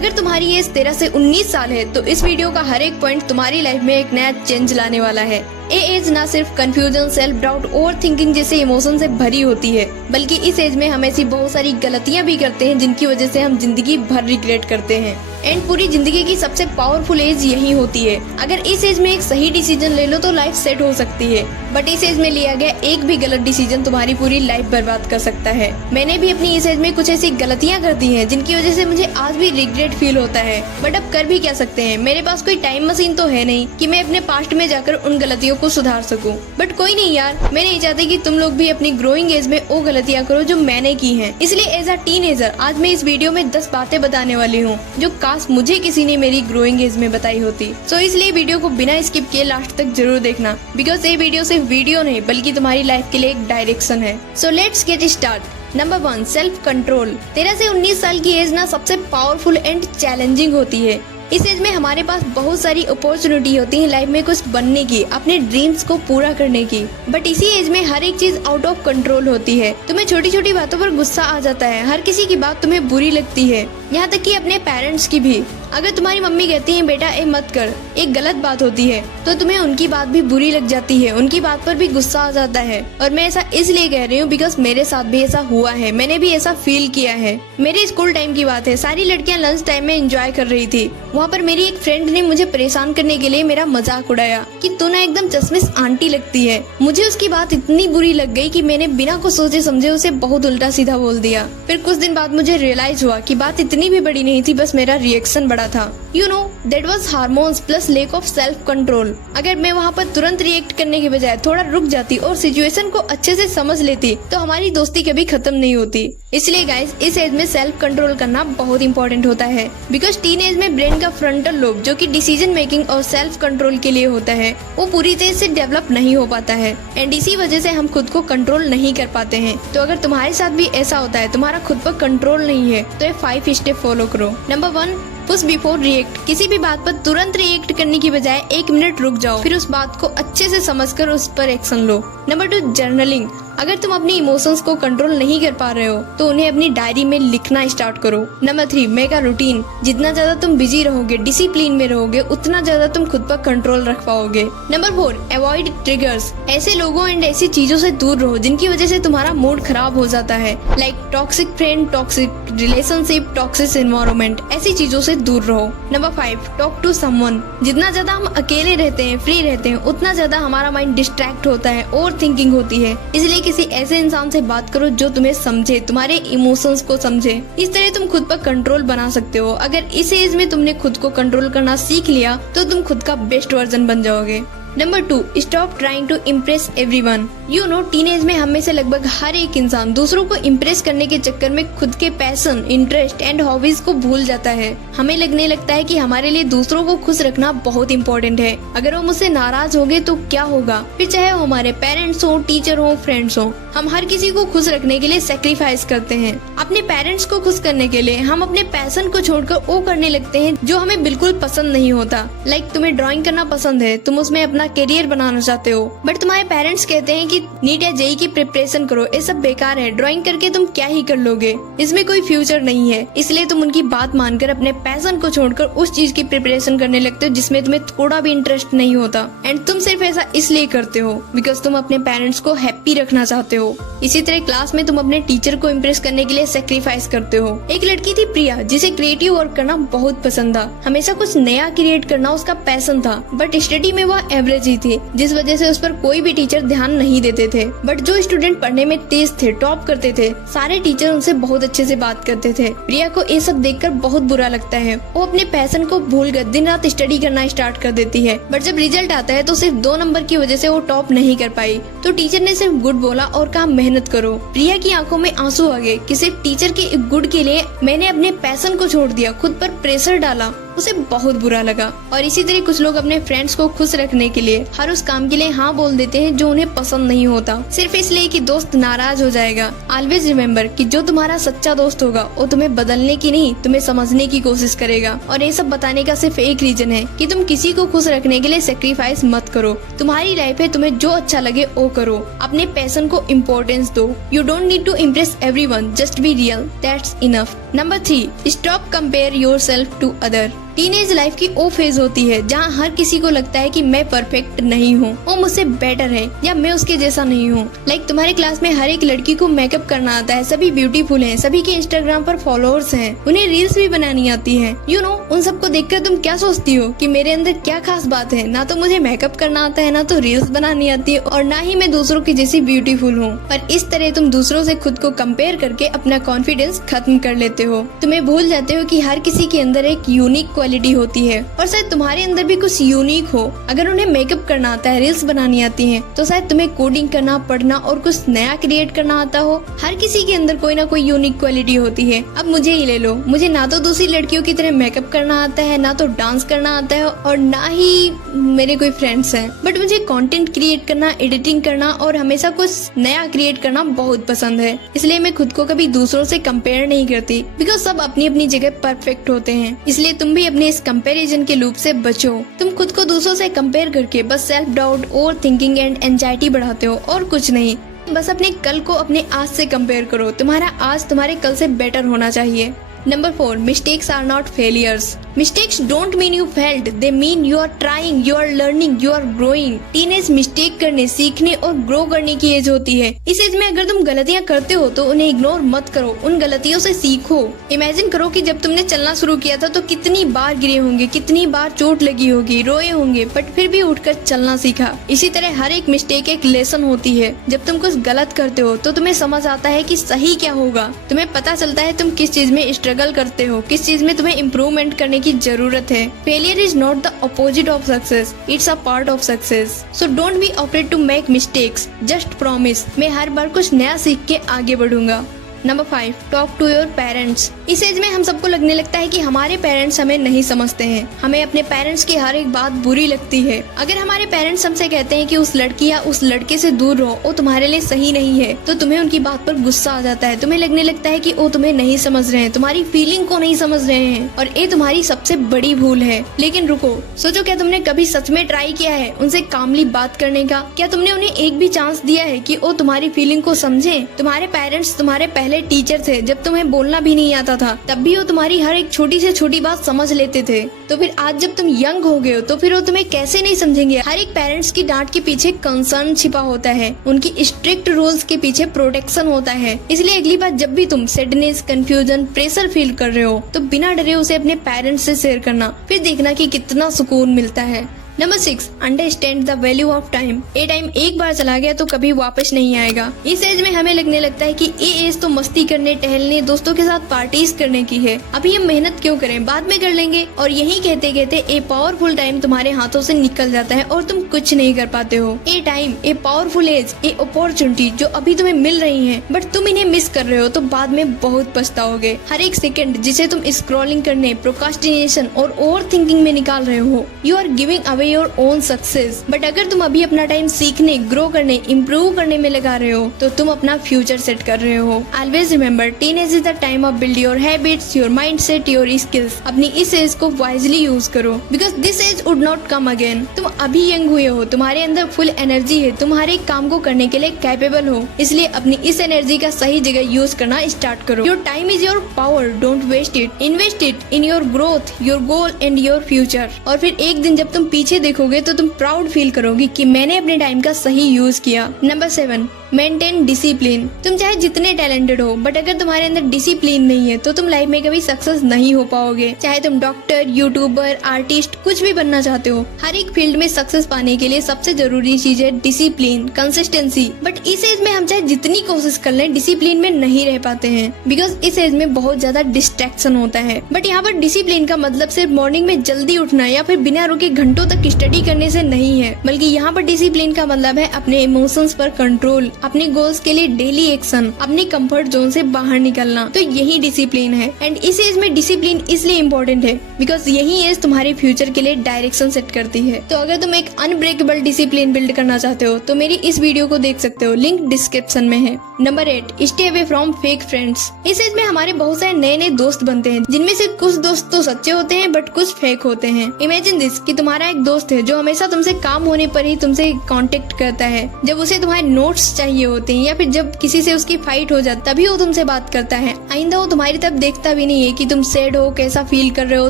अगर तुम्हारी एज 13 से 19 साल है तो इस वीडियो का हर एक पॉइंट तुम्हारी लाइफ में एक नया चेंज लाने वाला है। ये एज ना सिर्फ confusion, self doubt, over thinking जैसे इमोशन से भरी होती है, बल्कि इस एज में हम ऐसी बहुत सारी गलतियां भी करते हैं जिनकी वजह से हम जिंदगी भर रिग्रेट करते हैं। एंड पूरी जिंदगी की सबसे पावरफुल एज यही होती है। अगर इस एज में एक सही डिसीजन ले लो तो लाइफ सेट हो सकती है, बट इस एज में लिया गया एक भी गलत डिसीजन तुम्हारी पूरी लाइफ बर्बाद कर सकता है। मैंने भी अपनी इस एज में कुछ ऐसी गलतियां कर दी हैं जिनकी वजह से मुझे आज भी रिग्रेट फील होता है, बट अब कर भी क्या सकते हैं। मेरे पास कोई टाइम मशीन तो है नहीं कि मैं अपने पास्ट में जाकर उन गलतियों को सुधार सकूं। बट कोई नहीं यार, मैं नहीं चाहती कि तुम लोग भी अपनी ग्रोइंग एज में वो गलतियां करो जो मैंने की हैं। इसलिए एज अ टीनेजर आज मैं इस वीडियो में 10 बातें बताने वाली हूँ जो काश मुझे किसी ने मेरी ग्रोइंग एज में बताई होती। सो इसलिए वीडियो को बिना स्किप किए लास्ट तक जरूर देखना, बिकॉज ये वीडियो सिर्फ वीडियो नहीं बल्कि तुम्हारी लाइफ के लिए एक डायरेक्शन है। So let's get start. Number 1, self control. 13 से 19 साल की एज ना सबसे पावरफुल एंड चैलेंजिंग होती है। इस एज में हमारे पास बहुत सारी अपॉर्चुनिटी होती है लाइफ में कुछ बनने की, अपने ड्रीम्स को पूरा करने की, बट इसी एज में हर एक चीज आउट ऑफ कंट्रोल होती है। तुम्हें छोटी छोटी बातों पर गुस्सा आ जाता है, हर किसी की बात तुम्हें बुरी लगती है, यहाँ तक कि अपने पेरेंट्स की भी। अगर तुम्हारी मम्मी कहती है बेटा ये मत कर, एक गलत बात होती है, तो तुम्हें उनकी बात भी बुरी लग जाती है, उनकी बात पर भी गुस्सा आ जाता है। और मैं ऐसा इसलिए कह रही हूँ बिकॉज मेरे साथ भी ऐसा हुआ है, मैंने भी ऐसा फील किया है। मेरे स्कूल टाइम की बात है, सारी लड़कियां लंच टाइम में एंजॉय कर रही थी। वहाँ पर मेरी एक फ्रेंड ने मुझे परेशान करने के लिए मेरा मजाक उड़ाया कि तू ना एकदम चश्मिश आंटी लगती है। मुझे उसकी बात इतनी बुरी लग गई कि मैंने बिना कुछ सोचे समझे उसे बहुत उल्टा सीधा बोल दिया। फिर कुछ दिन बाद मुझे रियलाइज हुआ कि बात इतनी भी बड़ी नहीं थी, बस मेरा रिएक्शन बड़ा था। You know, that was hormones plus lack of self control। अगर मैं वहाँ पर तुरंत रिएक्ट करने के बजाय थोड़ा रुक जाती और सिचुएशन को अच्छे से समझ लेती तो हमारी दोस्ती कभी खत्म नहीं होती। इसलिए गाइस, इस एज में सेल्फ कंट्रोल करना बहुत इंपॉर्टेंट होता है, बिकॉज टीन एज में ब्रेन का फ्रंटल लोब जो कि डिसीजन मेकिंग और सेल्फ कंट्रोल के लिए होता है, वो पूरी तरह से डेवलप नहीं हो पाता है, एंड इसी वजह से हम खुद को कंट्रोल नहीं कर पाते हैं। तो अगर तुम्हारे साथ भी ऐसा होता है, तुम्हारा खुद पर कंट्रोल नहीं है, तो ये 5 स्टेप फॉलो करो। Number 1, push before react. किसी भी बात पर तुरंत रिएक्ट करने की बजाय 1 मिनट रुक जाओ, फिर उस बात को अच्छे से समझकर उस पर एक्शन लो। Number 2, journaling. अगर तुम अपनी इमोशंस को कंट्रोल नहीं कर पा रहे हो तो उन्हें अपनी डायरी में लिखना स्टार्ट करो। Number 3, make a routine. जितना ज्यादा तुम बिजी रहोगे, डिसिप्लिन में रहोगे, उतना ज्यादा तुम खुद पर कंट्रोल रख पाओगे। Number 4, avoid triggers. ऐसे लोगों एंड ऐसी चीजों से दूर रहो जिनकी वजह से तुम्हारा मूड खराब हो जाता है, like toxic friend, toxic relationship, toxic environment. ऐसी चीजों से दूर रहो। Number 5, talk to someone. जितना ज्यादा हम अकेले रहते हैं, फ्री रहते हैं, उतना ज्यादा हमारा माइंड डिस्ट्रैक्ट होता है, ओवर थिंकिंग होती है। इसलिए किसी ऐसे इंसान से बात करो जो तुम्हें समझे, तुम्हारे इमोशंस को समझे। इस तरह तुम खुद पर कंट्रोल बना सकते हो। अगर इस एज में तुमने खुद को कंट्रोल करना सीख लिया तो तुम खुद का बेस्ट वर्जन बन जाओगे। Number 2, stop trying to impress everyone. You know, teenage में हम में से लगभग हर एक इंसान दूसरों को इम्प्रेस करने के चक्कर में खुद के पैशन, इंटरेस्ट एंड हॉबीज को भूल जाता है। हमें लगने लगता है कि हमारे लिए दूसरों को खुश रखना बहुत इम्पोर्टेंट है। अगर वो मुझसे नाराज हो गए तो क्या होगा, फिर चाहे वो हमारे पेरेंट्स हो, टीचर हो, फ्रेंड्स हो। हम हर किसी को खुश रखने के लिए सेक्रीफाइस करते हैं। अपने पेरेंट्स को खुश करने के लिए हम अपने पैशन को छोड़कर वो करने लगते हैं जो हमें बिल्कुल पसंद नहीं होता। लाइक तुम्हें ड्राइंग करना पसंद है, तुम उसमें अपना करियर बनाना चाहते हो, बट तुम्हारे पेरेंट्स कहते हैं कि नीट या जेईई की प्रिपरेशन करो, ये सब बेकार है, ड्राइंग करके तुम क्या ही कर लोगे, इसमें कोई फ्यूचर नहीं है। इसलिए तुम उनकी बात मानकर अपने पैशन को छोड़कर उस चीज की प्रिपरेशन करने लगते हो जिसमें तुम्हें थोड़ा भी इंटरेस्ट नहीं होता, एंड तुम सिर्फ ऐसा इसलिए करते हो बिकॉज तुम अपने पेरेंट्स को हैप्पी रखना चाहते हो। इसी तरह क्लास में तुम अपने टीचर को इम्प्रेस करने के लिए सेक्रीफाइस करते हो। एक लड़की थी प्रिया, जिसे क्रिएटिव वर्क करना बहुत पसंद था, हमेशा कुछ नया क्रिएट करना उसका पैशन था, बट स्टडी में वह एवरेज ही थी, जिस वजह से उस पर कोई भी टीचर ध्यान नहीं देते थे। बट जो स्टूडेंट पढ़ने में तेज थे, टॉप करते थे, सारे टीचर उनसे बहुत अच्छे से बात करते थे। प्रिया को ये सब देखकर बहुत बुरा लगता है। वो अपने पैशन को भूलकर दिन रात स्टडी करना स्टार्ट कर देती है, बट जब रिजल्ट आता है तो सिर्फ 2 नंबर की वजह से वो टॉप नहीं कर पाई। तो टीचर ने सिर्फ गुड बोला और कहा मेहनत करो। प्रिया की आंखों में आंसू आ गए कि सिर्फ टीचर के गुड के लिए मैंने अपने पैशन को छोड़ दिया, खुद पर प्रेशर डाला। उसे बहुत बुरा लगा। और इसी तरह कुछ लोग अपने फ्रेंड्स को खुश रखने के लिए हर उस काम के लिए हाँ बोल देते हैं जो उन्हें पसंद नहीं होता, सिर्फ इसलिए कि दोस्त नाराज हो जाएगा। ऑलवेज रिमेम्बर कि जो तुम्हारा सच्चा दोस्त होगा वो तुम्हें बदलने की नहीं, तुम्हें समझने की कोशिश करेगा। और ये सब बताने का सिर्फ एक रीजन है कि तुम किसी को खुश रखने के लिए सेक्रीफाइस मत करो। तुम्हारी लाइफ है, तुम्हें जो अच्छा लगे वो करो। अपने पैशन को इम्पोर्टेंस दो। You don't need to impress everyone, just be real, that's enough. Number 3, stop compare yourself to other. Teenage life की वो फेज होती है जहाँ हर किसी को लगता है कि मैं परफेक्ट नहीं हूँ, वो मुझसे बेटर है या मैं उसके जैसा नहीं हूँ। लाइक तुम्हारे क्लास में हर एक लड़की को मेकअप करना आता है, सभी ब्यूटीफुल हैं, सभी के इंस्टाग्राम पर फॉलोअर्स हैं, उन्हें रील्स भी बनानी आती है। यू नो, उन सबको देखकर तुम क्या सोचती हो कि मेरे अंदर क्या खास बात है? ना तो मुझे मेकअप करना आता है, ना तो रील्स बनानी आती है, और ना ही मैं दूसरों की जैसी ब्यूटीफुल हूँ। पर इस तरह तुम दूसरों से खुद को कंपेयर करके अपना कॉन्फिडेंस खत्म कर लेते हो। तुम्हें भूल जाते हो कि हर किसी के अंदर एक यूनिक क्वालिटी होती है और शायद तुम्हारे अंदर भी कुछ यूनिक हो। अगर उन्हें मेकअप करना आता है, रील्स बनानी आती हैं, तो शायद तुम्हें कोडिंग करना, पढ़ना और कुछ नया क्रिएट करना आता हो। हर किसी के अंदर कोई ना कोई यूनिक क्वालिटी होती है। अब मुझे ही ले लो, मुझे ना तो दूसरी लड़कियों की तरह मेकअप करना आता है, ना तो डांस करना आता है, और ना ही मेरे कोई फ्रेंड्स हैं। बट मुझे कंटेंट क्रिएट करना, एडिटिंग करना और हमेशा कुछ नया क्रिएट करना बहुत पसंद है। इसलिए मैं खुद को कभी दूसरों से कंपेयर नहीं करती, बिकॉज सब अपनी अपनी जगह परफेक्ट होते हैं। इसलिए तुम भी अपने इस कंपैरिजन के लूप से बचो। तुम खुद को दूसरों से कंपेयर करके बस self doubt, over thinking and anxiety बढ़ाते हो और कुछ नहीं। बस अपने कल को अपने आज से कंपेयर करो। तुम्हारा आज तुम्हारे कल से बेटर होना चाहिए। Number 4, mistakes are not failures. Mistakes don't mean you failed. They mean you are trying, you are learning, you are growing. Teenage mistake करने, सीखने और ग्रो करने की एज होती है। इस एज में अगर तुम गलतियाँ करते हो तो उन्हें इग्नोर मत करो, उन गलतियों से सीखो। इमेजिन करो कि जब तुमने चलना शुरू किया था तो कितनी बार गिरे होंगे, कितनी बार चोट लगी होगी, रोए होंगे, बट फिर भी उठकर चलना सीखा। इसी तरह हर एक मिस्टेक एक लेसन होती है। जब तुम कुछ गलत करते हो तो तुम्हें समझ आता है कि सही क्या होगा। तुम्हें पता चलता है तुम किस चीज में स्ट्रगल करते हो, किस चीज में तुम्हें इम्प्रूवमेंट करने की जरूरत है। Failure is not the opposite of success, it's a part of success. So don't be afraid to make mistakes, just promise मैं हर बार कुछ नया सीख के आगे बढ़ूंगा। Number 5, talk to your parents. इस एज में हम सबको लगने लगता है कि हमारे पेरेंट्स हमें नहीं समझते हैं। हमें अपने पेरेंट्स की हर एक बात बुरी लगती है। अगर हमारे पेरेंट्स हमसे कहते हैं कि उस लड़की या उस लड़के से दूर रहो, वो तुम्हारे लिए सही नहीं है, तो तुम्हें उनकी बात पर गुस्सा आ जाता है। तुम्हें लगने लगता है कि वो तुम्हें नहीं समझ रहे हैं, तुम्हारी फीलिंग को नहीं समझ रहे हैं, और ये तुम्हारी सबसे बड़ी भूल है। लेकिन रुको, सोचो, क्या तुमने कभी सच में ट्राई किया है उनसे कामली बात करने का? क्या तुमने उन्हें एक भी चांस दिया है कि वो तुम्हारी फीलिंग को समझे? तुम्हारे पेरेंट्स तुम्हारे पहले टीचर थे। जब तुम्हें बोलना भी नहीं आता था तब भी वो तुम्हारी हर एक छोटी से छोटी बात समझ लेते थे। तो फिर आज जब तुम यंग हो गए हो तो फिर वो तुम्हें कैसे नहीं समझेंगे? हर एक पेरेंट्स की डांट के पीछे कंसर्न छिपा होता है, उनकी स्ट्रिक्ट रूल्स के पीछे प्रोटेक्शन होता है। इसलिए अगली बार जब भी तुम सैडनेस, कंफ्यूजन, प्रेशर फील कर रहे हो तो बिना डरे उसे अपने पेरेंट्स से शेयर करना, फिर देखना कि कितना सुकून मिलता है। Number 6, understand the value of time. ये टाइम एक बार चला गया तो कभी वापस नहीं आएगा। इस एज में हमें लगने लगता है कि ये एज तो मस्ती करने, टहलने, दोस्तों के साथ पार्टीज करने की है, अभी हम मेहनत क्यों करें, बाद में कर लेंगे। और यही कहते कहते ये पावरफुल टाइम तुम्हारे हाथों से निकल जाता है और तुम कुछ नहीं कर पाते हो। ये टाइम, ये पावरफुल एज, ये अपॉर्चुनिटी जो अभी तुम्हें मिल रही है बट तुम इन्हें मिस कर रहे हो तो बाद में बहुत पछताओगे। हर एक सेकंड जिसे तुम स्क्रॉलिंग करने, प्रोक्रास्टिनेशन और ओवर थिंकिंग में निकाल रहे हो, you are giving away your own success. But अगर तुम अभी अपना टाइम सीखने, ग्रो करने, इम्प्रूव करने में लगा रहे हो तो तुम अपना फ्यूचर सेट कर रहे हो। Always remember, teenage is the time of build your habits, your mindset, your skills. अपनी इस एज को वाइजली यूज करो, because this age would not come again. तुम अभी यंग हुए हो, तुम्हारे अंदर फुल एनर्जी है, तुम हर एक काम को करने के लिए कैपेबल हो, इसलिए अपनी इस एनर्जी का सही जगह यूज करना स्टार्ट करो। Your time is your power, don't waste it, invest it in your growth, your goal and your future. और फिर एक दिन जब तुम पीछे देखोगे तो तुम प्राउड फील करोगे कि मैंने अपने टाइम का सही यूज किया। Number 7, maintain discipline. तुम चाहे जितने टैलेंटेड हो बट अगर तुम्हारे अंदर डिसिप्लिन नहीं है तो तुम लाइफ में कभी सक्सेस नहीं हो पाओगे। चाहे तुम डॉक्टर, यूट्यूबर, आर्टिस्ट कुछ भी बनना चाहते हो, हर एक फील्ड में सक्सेस पाने के लिए सबसे जरूरी चीज है डिसिप्लिन, कंसिस्टेंसी। बट इस एज में हम चाहे जितनी कोशिश कर लें डिसिप्लिन में नहीं रह पाते हैं, बिकॉज इस एज में बहुत ज्यादा डिस्ट्रैक्शन होता है। बट यहाँ पर डिसिप्लिन का मतलब सिर्फ मॉर्निंग में जल्दी उठना या फिर बिना रुके घंटों तक स्टडी करने से नहीं है, बल्कि यहाँ पर डिसिप्लिन का मतलब है अपने इमोशंस पर कंट्रोल, अपने गोल्स के लिए डेली एक्शन, अपने कंफर्ट जोन से बाहर निकलना। तो यही डिसिप्लिन है। एंड इस एज में डिसिप्लिन इसलिए इम्पोर्टेंट है बिकॉज यही एज तुम्हारे फ्यूचर के लिए डायरेक्शन सेट करती है। तो अगर तुम एक अनब्रेकेबल डिसिप्लिन बिल्ड करना चाहते हो तो मेरी इस वीडियो को देख सकते हो, लिंक डिस्क्रिप्शन में है। Number 8, stay away from fake friends. इस एज में हमारे बहुत सारे नए नए दोस्त बनते हैं, जिनमें से कुछ दोस्त तो सच्चे होते हैं बट कुछ फेक होते हैं। इमेजिन दिस कि तुम्हारा एक दोस्त है जो हमेशा तुमसे काम होने पर ही तुमसे कांटेक्ट करता है, जब उसे तुम्हारे नोट्स चाहिए होते हैं या फिर जब किसी से उसकी फाइट हो जाती तभी वो तुमसे बात करता है। आइंदा वो तुम्हारी तरफ देखता भी नहीं है कि तुम सैड हो, कैसा फील कर रहे हो,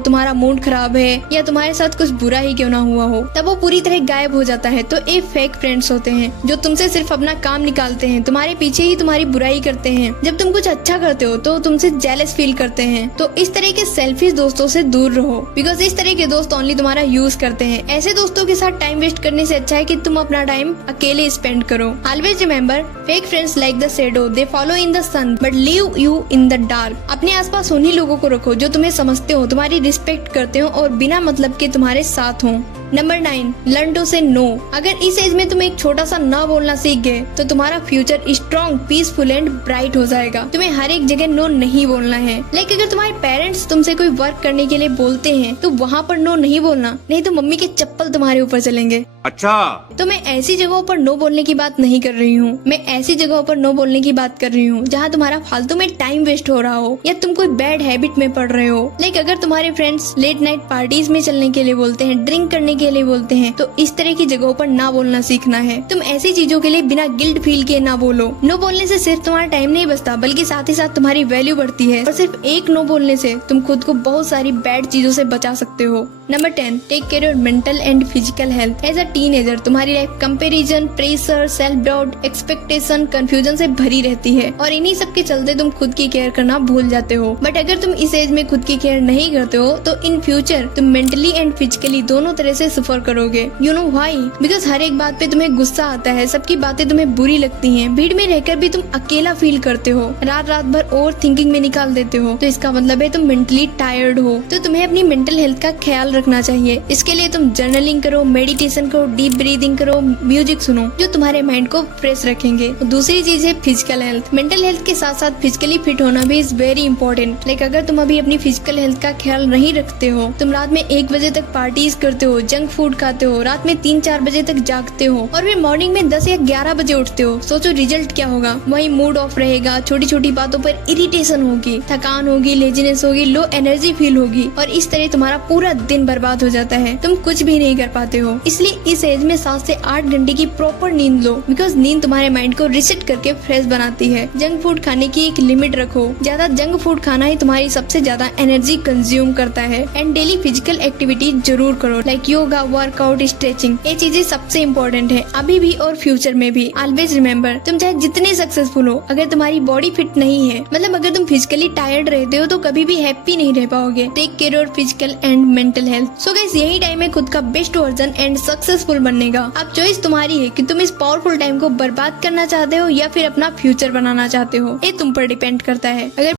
तुम्हारा मूड खराब है या तुम्हारे साथ कुछ बुरा ही क्यों ना हुआ हो, तब वो पूरी तरह गायब हो जाता है। तो ये फेक फ्रेंड्स होते हैं जो तुमसे सिर्फ अपना काम निकालते हैं, तुम्हारे पीछे ही तुम्हारी बुराई करते हैं। जब तुम कुछ अच्छा करते हो तो तुमसे जेलस फील करते हैं। तो इस तरह के सेल्फिश दोस्तों से दूर रहो, बिकॉज इस तरह के दोस्त ओनली तुम्हारा यूज करते हैं। ऐसे दोस्तों के साथ टाइम वेस्ट करने से अच्छा है कि तुम अपना टाइम अकेले स्पेंड करो। Always remember, fake friends like the shadow, they follow in the sun but leave you in the dark. अपने आसपास उन्हीं लोगों को रखो जो तुम्हें समझते हो, तुम्हारी रिस्पेक्ट करते हो और बिना मतलब के तुम्हारे साथ हो। नंबर 9, लर्न टू से नो। अगर इस एज में तुम एक छोटा सा ना बोलना सीख गए तो तुम्हारा future strong, peaceful and bright हो जाएगा। तुम्हें हर एक जगह नो नहीं बोलना है। लाइक अगर तुम्हारे पेरेंट्स तुमसे कोई वर्क करने के लिए बोलते हैं तो वहाँ पर नो नहीं बोलना, नहीं तो मम्मी के चप्पल तुम्हारे ऊपर चलेंगे। अच्छा, तो मैं ऐसी जगहों पर नो बोलने की बात नहीं कर रही हूँ। मैं ऐसी जगहों पर नो बोलने की बात कर रही हूँ जहाँ तुम्हारा फालतू में टाइम वेस्ट हो रहा हो या तुम कोई बैड हैबिट में पड़ रहे हो। लाइक अगर तुम्हारे फ्रेंड्स लेट नाइट पार्टीज में चलने के लिए बोलते हैं, ड्रिंक करने के लिए बोलते हैं, तो इस तरह की जगहों पर ना बोलना सीखना है। तुम ऐसी चीजों के लिए बिना गिल्ट फील किए ना बोलो। नो बोलने से सिर्फ तुम्हारा टाइम नहीं बचता बल्कि साथ ही साथ तुम्हारी वैल्यू बढ़ती है। और सिर्फ एक नो बोलने से तुम खुद को बहुत सारी बैड चीजों से बचा सकते हो। Number 10, take care your mental and physical health. As a teenager तुम्हारी life comparison, pressure, self doubt, expectation, confusion से भरी रहती है और इन्हीं सब के चलते तुम खुद की केयर करना भूल जाते हो। बट अगर तुम इस एज में खुद की केयर नहीं करते हो तो इन फ्यूचर तुम मेंटली एंड फिजिकली दोनों तरह से सफर करोगे। You know why? बिकॉज हर एक बात पे तुम्हें गुस्सा आता है, सबकी बातें तुम्हें बुरी लगती हैं, भीड़ में रहकर भी तुम अकेला फील करते हो, रात रात भर ओवर थिंकिंग में निकाल देते हो। तो इसका मतलब है तुम मेंटली टायर्ड हो। तो तुम्हें अपनी मेंटल हेल्थ का ख्याल रखना चाहिए। इसके लिए तुम जर्नलिंग करो, मेडिटेशन करो, डीप ब्रीदिंग करो, म्यूजिक सुनो जो तुम्हारे माइंड को फ्रेश रखेंगे। दूसरी चीज है फिजिकल हेल्थ। मेंटल हेल्थ के साथ साथ फिजिकली फिट होना भी इज वेरी इंपॉर्टेंट। लाइक अगर तुम अभी अपनी फिजिकल हेल्थ का ख्याल नहीं रखते हो, तुम रात में 1 बजे तक पार्टीज करते हो, जंक फूड खाते हो, रात में 3-4 बजे तक जागते हो और फिर मॉर्निंग में 10 या 11 बजे उठते हो, सोचो रिजल्ट क्या होगा। वही मूड ऑफ रहेगा, छोटी छोटी बातों पर इरिटेशन होगी, थकान होगी, लेजीनेस होगी, लो एनर्जी फील होगी और इस तरह तुम्हारा पूरा दिन बर्बाद हो जाता है। तुम कुछ भी नहीं कर पाते हो। इसलिए इस एज में 7 से 8 घंटे की प्रॉपर नींद लो, बिकॉज नींद तुम्हारे माइंड को रिसेट करके फ्रेश बनाती है। जंक फूड खाने की एक लिमिट रखो। ज्यादा जंक फूड खाना ही तुम्हारी सबसे ज्यादा एनर्जी कंज्यूम करता है। एंड डेली फिजिकल एक्टिविटी जरूर करो, लाइक योगा, वर्कआउट, स्ट्रेचिंग। ये चीजें सबसे इम्पोर्टेंट है अभी भी और फ्यूचर में भी। ऑलवेज रिमेम्बर, तुम चाहे जितने सक्सेसफुल हो, अगर तुम्हारी बॉडी फिट नहीं है, मतलब अगर तुम फिजिकली टायर्ड रहते हो तो कभी भी हैप्पी नहीं रह पाओगे। Take care your physical and mental health. So guys, यही टाइम है खुद का बेस्ट वर्जन एंड सक्सेसफुल बनने का। अब चॉइस तुम्हारी है कि तुम इस पावरफुल टाइम को बर्बाद करना चाहते हो या फिर अपना फ्यूचर बनाना चाहते हो। ये तुम पर डिपेंड करता है। अगर